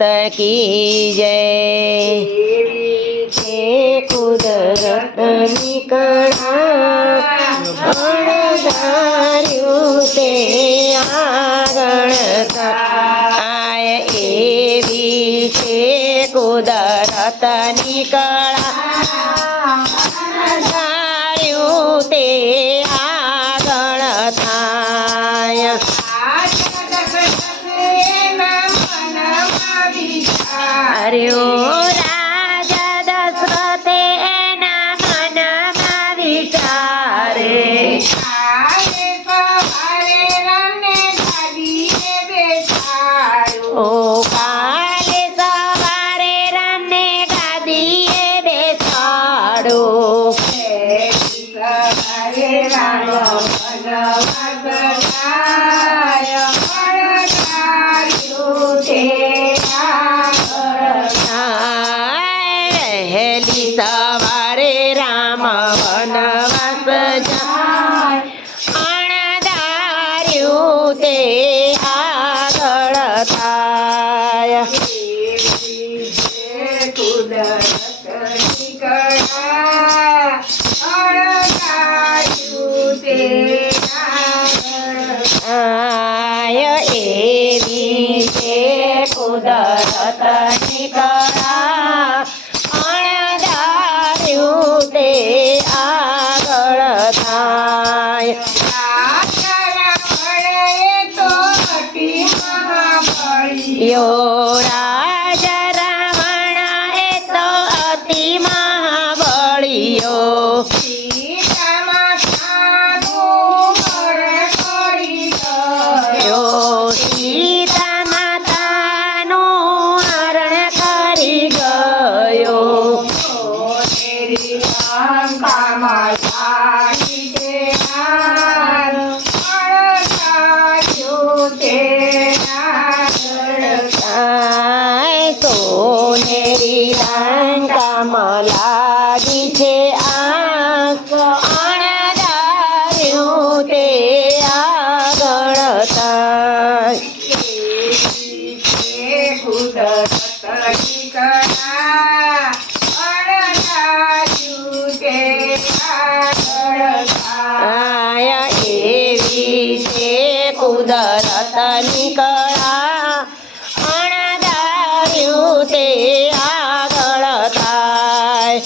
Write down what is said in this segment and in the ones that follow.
की जय। हे कुदरतनी कळा अणधार्યું તે આગળ થાય એવી છે કુદરતની કળા અણધાર્યું તે આગળ થાય। રાજા દશરથે એના મનમાં વિચારે ઓ કાલે સવારે રામને ગાદીએ બેસાડો। વહેલી સવારે રામ વનવાસ જાય અણધાર્યું તે આગળ થાય। કુદરતની કળા અણધાર્યું તે આય એવી છે કુદરતની કળા અણધાર્યું તે આગળ થાય। રાજા રાવણ એ તો અતિ મહાબળિયો। સીતા માતાનું હરણ કરી ગયો। સોનેરી લંકામાં લાગી છે આગ અણધાર્યું તે આગળ થાય। કુદરતની કળા અણધાર્યું તે આગળ થાય। એવી છે કુદરતની કળા અણધાર્યું તે આગળ થાય।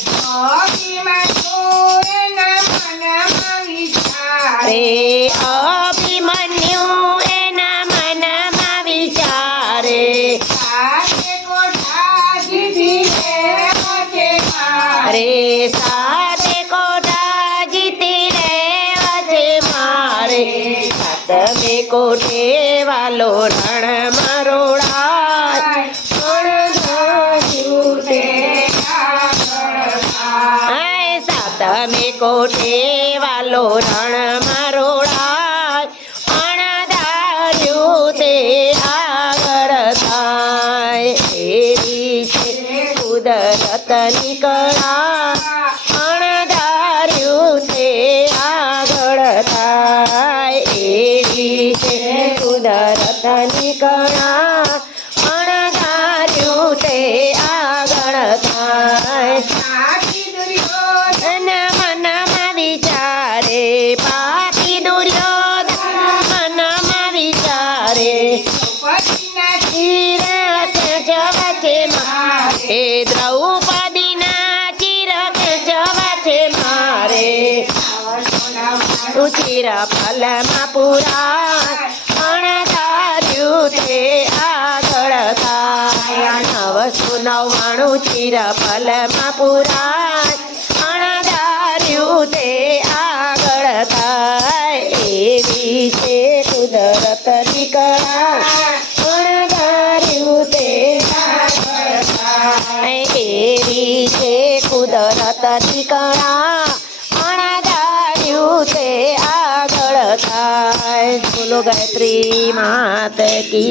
અભિમન્યુ એના મનમાં વિચારે સાથે કોઠા જીતી લેવા છે મારે। સાતમે કોઠે વાલો રણ મરોડાય અણધાર્યું તે સાતમે કોઠે વાલો રણ મરોડાય અણધાર્યું તે આગળ થાય। એવી છે કુદરતની કળા અણધાર્યું તે આગળ થાય। એવી છે કુદરતની કળા અણધાર્યું તે આગળ થાય। મનમાં વિચારે પાપી દુર્યોધન મનમાં વિચારે જવા છે મારે દ્રૌપદીના ચિરક જવા છે મારે। ચિર ફલમાં પુરાય અણધાર્યું તે આગળ થાય। 999 ચિર ફલમાં પુરાય અણધાર્યું તે આગળ થાય। એવી છે કુદરતની કળા અણધાર્યું તે આગળ થાય। એવી છે કુદરતની કળા અણધાર્યું તે આગળ થાય। બોલો ગાયત્રી માત કી।